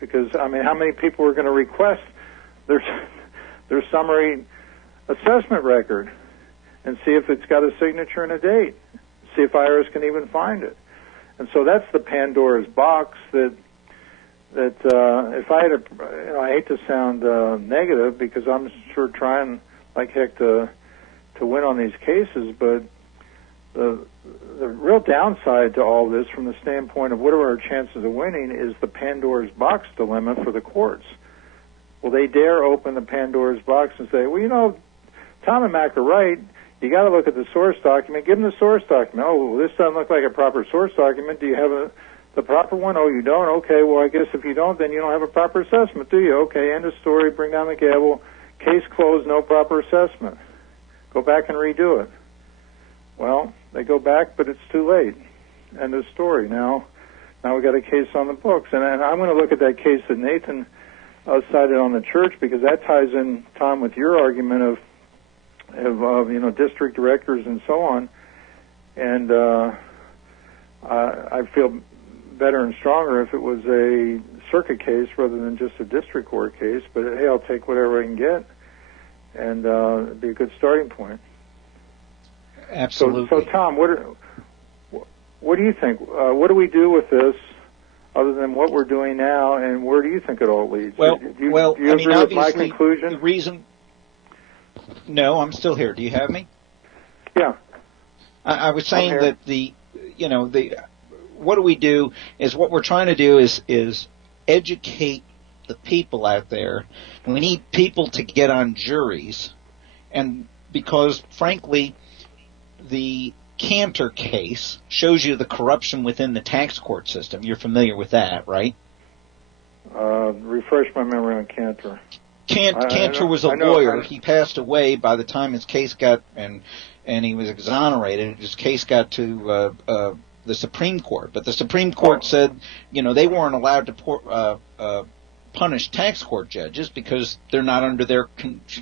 Because, I mean, how many people are going to request their summary assessment record and see if it's got a signature and a date, see if IRS can even find it? And so that's the Pandora's box that if I had I hate to sound negative, because I'm sure trying like heck to win on these cases, but the real downside to all this from the standpoint of what are our chances of winning is the Pandora's box dilemma for the courts. Will they dare open the Pandora's box and say, well, Tom and Mac are right, you got to look at the source document. Give them the source document. Oh, well, this doesn't look like a proper source document. Do you have the proper one? Oh, you don't? Okay, well, I guess if you don't, then you don't have a proper assessment, do you? Okay, end of story, bring down the gavel. Case closed, no proper assessment. Go back and redo it. Well, they go back, but it's too late. End of story. Now we got a case on the books. And I'm going to look at that case that Nathan cited on the church, because that ties in, Tom, with your argument of district directors and so on, and I feel better and stronger if it was a circuit case rather than just a district court case. But hey, I'll take whatever I can get, and it'd be a good starting point. Absolutely. So Tom, what do you think? What do we do with this, other than what we're doing now, and where do you think it all leads? Well, do you agree with my conclusion? The reason. No, I'm still here. Do you have me? Yeah. I was saying that what do we do is what we're trying to do is educate the people out there. We need people to get on juries, and because frankly, the Cantor case shows you the corruption within the tax court system. You're familiar with that, right? Refresh my memory on Cantor. Cantor was a lawyer. He passed away by the time his case got, and he was exonerated. His case got to the Supreme Court. But the Supreme Court said, they weren't allowed to punish tax court judges because they're not under their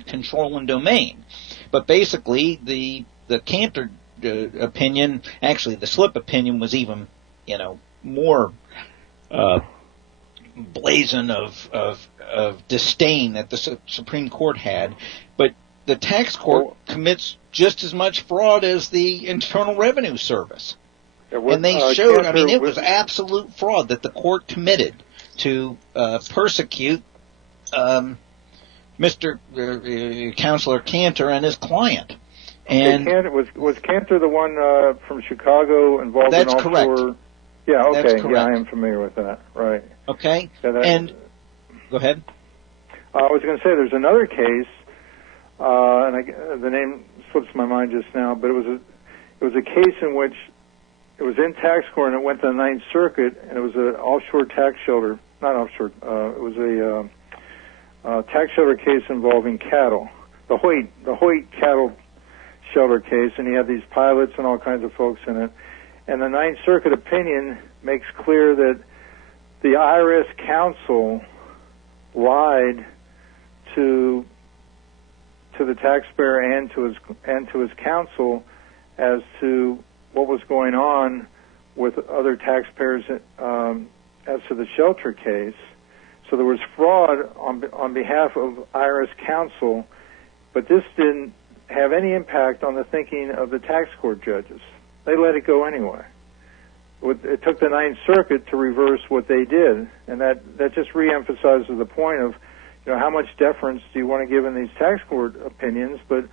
control and domain. But basically, the Cantor opinion, actually the slip opinion, was even, more blazon of disdain that the Supreme Court had. But the tax court commits just as much fraud as the Internal Revenue Service. And they showed, it was absolute fraud that the court committed to persecute Mr. Counselor Cantor and his client. And was Cantor the one from Chicago involved in offshore? That's correct. Yeah, okay. That's correct. Yeah, I am familiar with that. Right. Okay. And go ahead. I was going to say there's another case, and the name slips my mind just now, but it was a case in which it was in tax court and it went to the Ninth Circuit, and it was an offshore tax shelter. Not offshore. It was a tax shelter case involving cattle. The Hoyt cattle shelter case, and he had these pilots and all kinds of folks in it. And the Ninth Circuit opinion makes clear that the IRS counsel lied to the taxpayer and to his counsel as to what was going on with other taxpayers as to the shelter case. So there was fraud on behalf of IRS counsel, but this didn't have any impact on the thinking of the tax court judges. They let it go anyway. It took the Ninth Circuit to reverse what they did, and that just reemphasizes the point of, how much deference do you want to give in these tax court opinions? But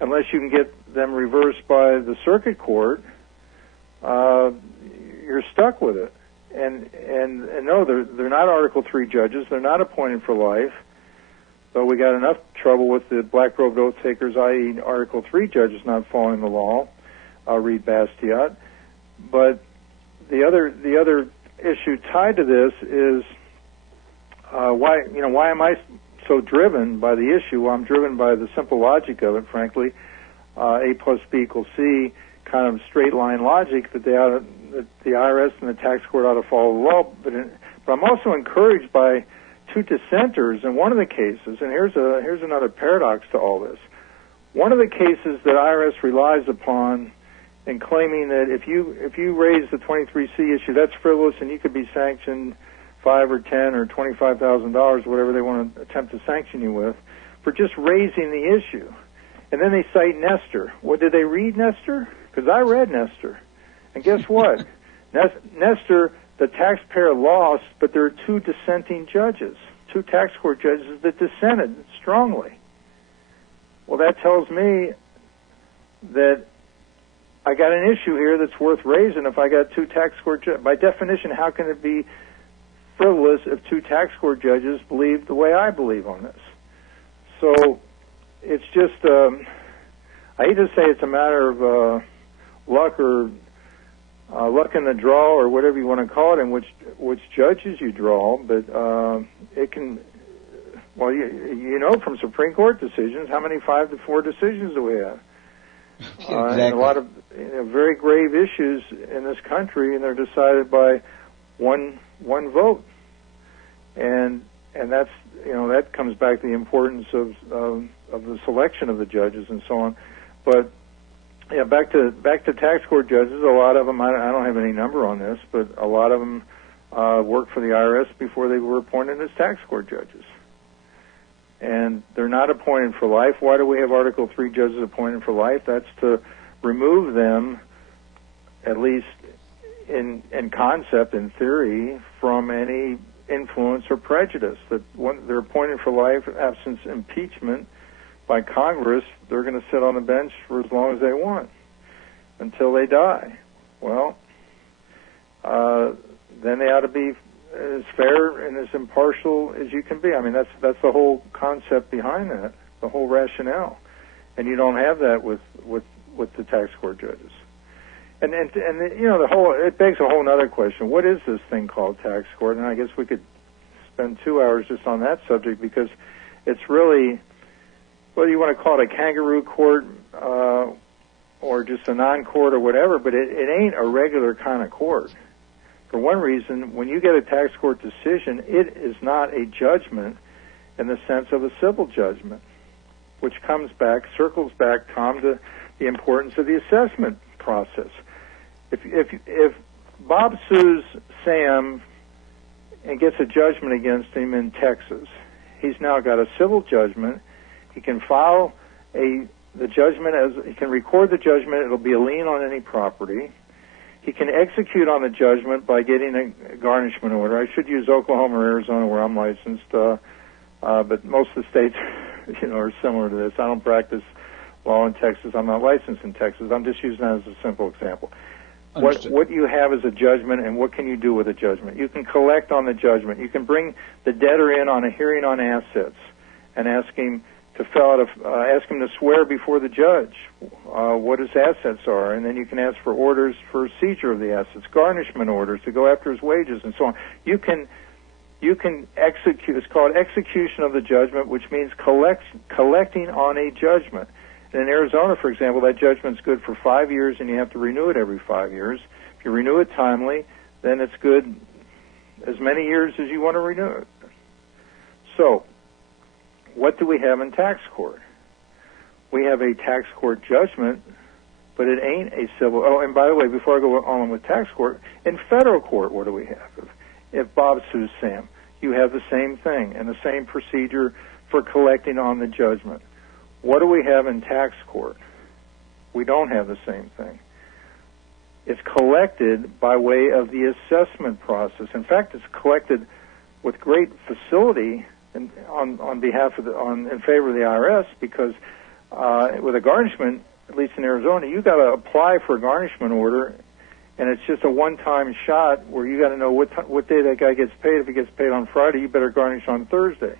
unless you can get them reversed by the circuit court, you're stuck with it. And no, they're not Article III judges. They're not appointed for life. But we got enough trouble with the black-robed oath takers, i.e. Article III judges not following the law. Read Bastiat. But the other issue tied to this is why am I so driven by the issue? Well, I'm driven by the simple logic of it, frankly. A plus B equals C, kind of straight line logic that that the IRS and the tax court ought to follow the law. But I'm also encouraged by two dissenters in one of the cases, and here's another paradox to all this. One of the cases that IRS relies upon in claiming that if you raise the 23C issue, that's frivolous, and you could be sanctioned $5 or $10 or $25,000, whatever they want to attempt to sanction you with, for just raising the issue. And then they cite Nestor. Well, did they read Nestor? Because I read Nestor. And guess what? Nestor, the taxpayer lost, but there are two dissenting judges, two tax court judges that dissented strongly. Well, that tells me that I got an issue here that's worth raising if I got two tax court judges. By definition, how can it be frivolous if two tax court judges believe the way I believe on this? So it's just, I hate to say it's a matter of luck or luck in the draw or whatever you want to call it, and which judges you draw, but it can, well, you know from Supreme Court decisions, how many 5-4 decisions do we have? Exactly. And a lot of very grave issues in this country, and they're decided by one vote, and that's that comes back to the importance of the selection of the judges and so on. But yeah, back to tax court judges. A lot of them, I don't have any number on this, but a lot of them worked for the IRS before they were appointed as tax court judges. And they're not appointed for life. Why do we have Article III judges appointed for life? That's to remove them, at least in concept, in theory, from any influence or prejudice. That when they're appointed for life, absence impeachment by Congress, they're going to sit on the bench for as long as they want, until they die. Well, then they ought to be as fair and as impartial as you can be. I mean, that's the whole concept behind that, the whole rationale. And you don't have that with the tax court judges. And it begs a whole other question. What is this thing called tax court? And I guess we could spend 2 hours just on that subject, because it's really, whether you want to call it a kangaroo court or just a non-court or whatever, but it ain't a regular kind of court. For one reason, when you get a tax court decision, it is not a judgment in the sense of a civil judgment, which circles back, Tom, to the importance of the assessment process. If Bob sues Sam and gets a judgment against him in Texas, he's now got a civil judgment. He can file the judgment he can record the judgment. It'll be a lien on any property. He can execute on the judgment by getting a garnishment order. I should use Oklahoma or Arizona where I'm licensed, but most of the states, are similar to this. I don't practice law in Texas. I'm not licensed in Texas. I'm just using that as a simple example. What you have is a judgment, and what can you do with a judgment? You can collect on the judgment. You can bring the debtor in on a hearing on assets and ask him to ask him to swear before the judge what his assets are, and then you can ask for orders for seizure of the assets, garnishment orders to go after his wages, and so on. You can execute. It's called execution of the judgment, which means collecting on a judgment. And in Arizona, for example, that judgment's good for 5 years, and you have to renew it every 5 years. If you renew it timely, then it's good as many years as you want to renew it. So, what do we have in tax court? We have a tax court judgment, but it ain't a civil. Oh, and by the way, before I go on with tax court, in federal court, what do we have? If Bob sues Sam, you have the same thing and the same procedure for collecting on the judgment. What do we have in tax court? We don't have the same thing. It's collected by way of the assessment process. In fact, it's collected with great facility on behalf of in favor of the IRS, because with a garnishment, at least in Arizona, you got to apply for a garnishment order, and it's just a one-time shot where you got to know what day that guy gets paid. If he gets paid on Friday, you better garnish on Thursday.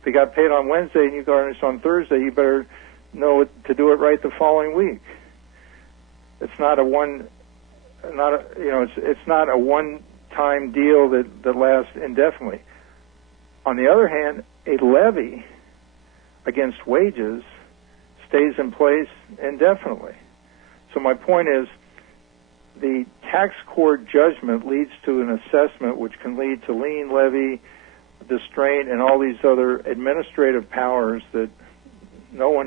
If he got paid on Wednesday and you garnish on Thursday, you better know to do it right the following week. It's not a one-time deal that lasts indefinitely. On the other hand, a levy against wages stays in place indefinitely. So my point is, the tax court judgment leads to an assessment, which can lead to lien, levy, distraint, and all these other administrative powers that no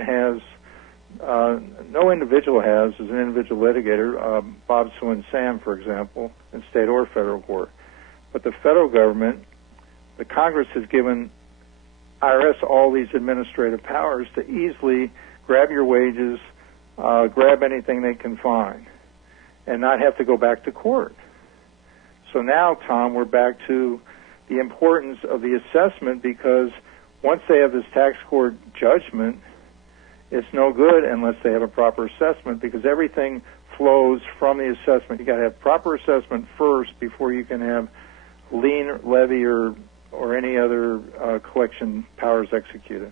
individual has as an individual litigator. Bob suing Sam, for example, in state or federal court. But the federal government, the Congress, has given IRS all these administrative powers to easily grab your wages, grab anything they can find, and not have to go back to court. So now, Tom, we're back to the importance of the assessment, because once they have this tax court judgment, it's no good unless they have a proper assessment, because everything flows from the assessment. You got to have proper assessment first before you can have lien, levy, or any other collection powers executed.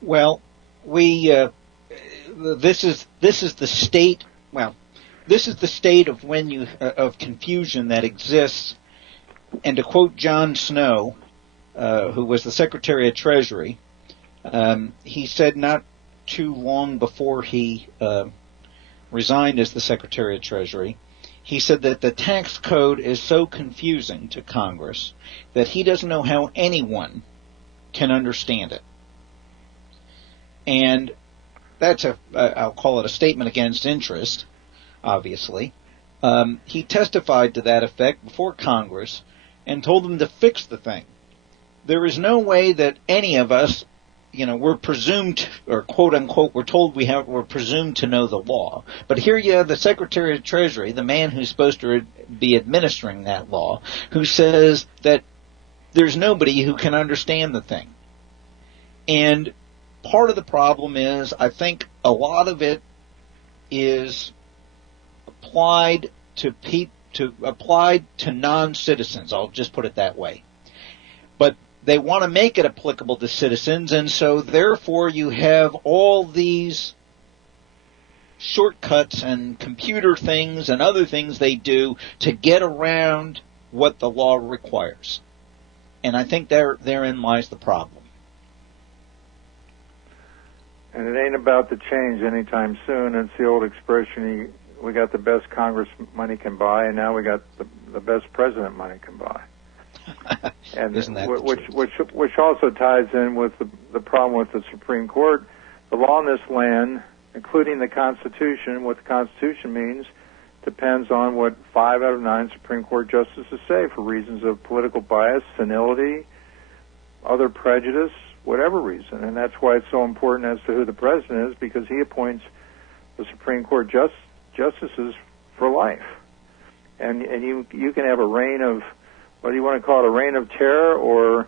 Well, this is the state. Well, this is the state of of confusion that exists. And to quote John Snow, who was the Secretary of Treasury, he said not too long before he resigned as the Secretary of Treasury, he said that the tax code is so confusing to Congress that he doesn't know how anyone can understand it. And that's I'll call it a statement against interest, obviously. He testified to that effect before Congress and told them to fix the thing. There is no way that any of us, we're presumed, or quote unquote, we're presumed to know the law. But here you have the Secretary of Treasury, the man who's supposed to be administering that law, who says that there's nobody who can understand the thing. And part of the problem is, I think a lot of it is applied to non-citizens. I'll just put it that way. But they want to make it applicable to citizens, and so therefore you have all these shortcuts and computer things and other things they do to get around what the law requires. And I think therein lies the problem. And it ain't about to change anytime soon. It's the old expression, we got the best Congress money can buy, and now we got the best president money can buy. And Isn't that which also ties in with the problem with the Supreme Court. The law in this land, including the Constitution, what the Constitution means, depends on what 5 out of 9 Supreme Court justices say for reasons of political bias, senility, other prejudice, whatever reason. And that's why it's so important as to who the president is, because he appoints the Supreme Court justices for life. And you can have a reign of, what do you want to call it, a reign of terror or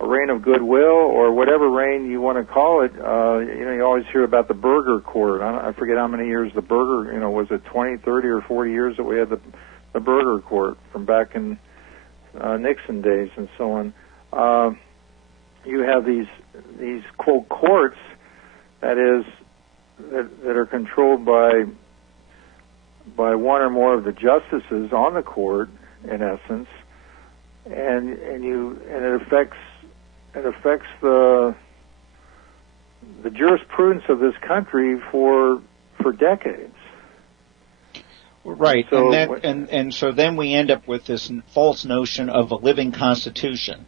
a reign of goodwill or whatever reign you want to call it. You always hear about the Burger Court. I forget how many years the Burger, was it 20, 30, or 40 years that we had the Burger Court from back in Nixon days and so on. You have these quote courts that are controlled by one or more of the justices on the court, in essence, and it affects the jurisprudence of this country for decades. Right, so, and so then we end up with this false notion of a living constitution,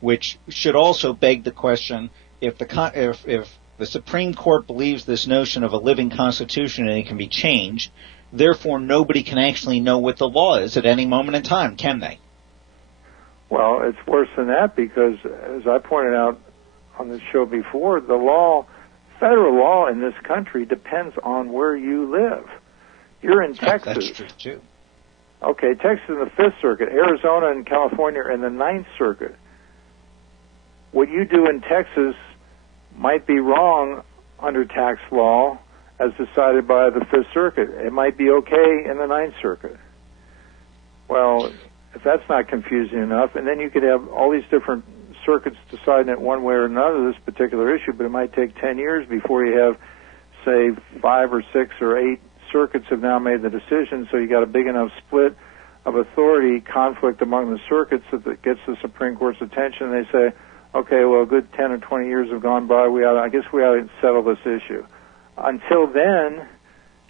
which should also beg the question: if the Supreme Court believes this notion of a living constitution and it can be changed, therefore nobody can actually know what the law is at any moment in time, can they? Well, it's worse than that, because, as I pointed out on the show before, federal law in this country depends on where you live. You're in Texas. That's true, too. Okay, Texas in the 5th Circuit, Arizona and California are in the 9th Circuit. What you do in Texas might be wrong under tax law as decided by the 5th Circuit. It might be okay in the 9th Circuit. Well, if that's not confusing enough, and then you could have all these different circuits deciding it one way or another, this particular issue, but it might take 10 years before you have, say, 5 or 6 or 8 circuits have now made the decision, so you got a big enough split of authority, conflict among the circuits that gets the Supreme Court's attention, and they say, okay, well, a good 10 or 20 years have gone by, I guess we ought to settle this issue. Until then,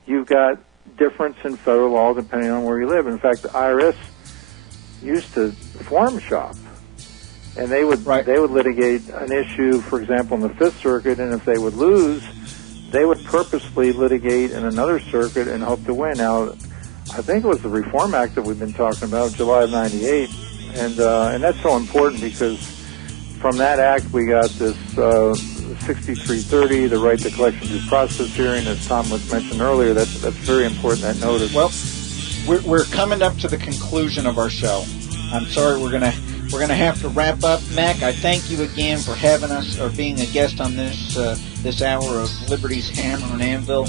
you've got difference in federal law depending on where you live. In fact, the IRS used to form shop, and they would litigate an issue, for example, in the 5th Circuit, and if they would lose, they would purposely litigate in another circuit and hope to win. Now, I think it was the Reform Act that we've been talking about, July of '98, and that's so important because from that act we got this 6330, the right to collection due process hearing, as Tom was mentioned earlier. That's very important, that notice. Well, we're coming up to the conclusion of our show. I'm sorry, we're gonna have to wrap up. Mac, I thank you again for having us or being a guest on this hour of Liberty's Hammer and Anvil.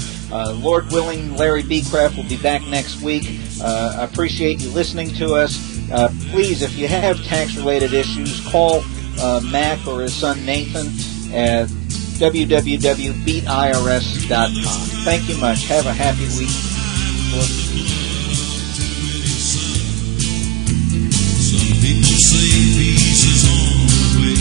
Lord willing, Larry Beecraft will be back next week. I appreciate you listening to us. Please, if you have tax-related issues, call Mac or his son Nathan at www.beatirs.com. Thank you much. Have a happy week. Some people say peace is on the way.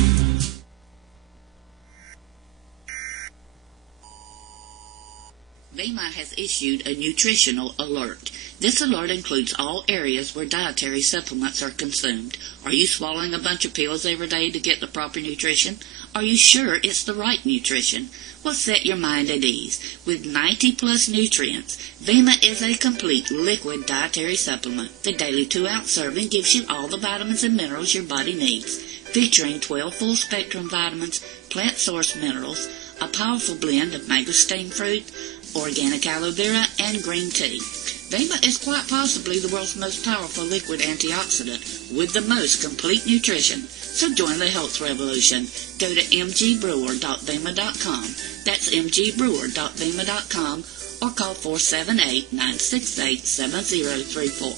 BEMA has issued a nutritional alert. This alert includes all areas where dietary supplements are consumed. Are you swallowing a bunch of pills every day to get the proper nutrition? Are you sure it's the right nutrition? Well, set your mind at ease. With 90-plus nutrients, BEMA is a complete liquid dietary supplement. The daily 2-ounce serving gives you all the vitamins and minerals your body needs, featuring 12 full-spectrum vitamins, plant-source minerals, a powerful blend of mangosteen fruit, organic aloe vera, and green tea. BEMA is quite possibly the world's most powerful liquid antioxidant with the most complete nutrition. So join the health revolution. Go to mgbrewer.bema.com. That's mgbrewer.bema.com or call 478-968-7034.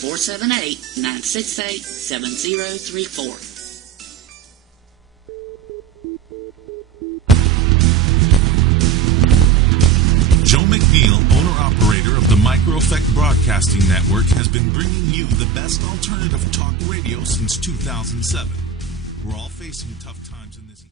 478-968-7034. Joe McNeil Broadcasting Network has been bringing you the best alternative talk radio since 2007. We're all facing tough times in this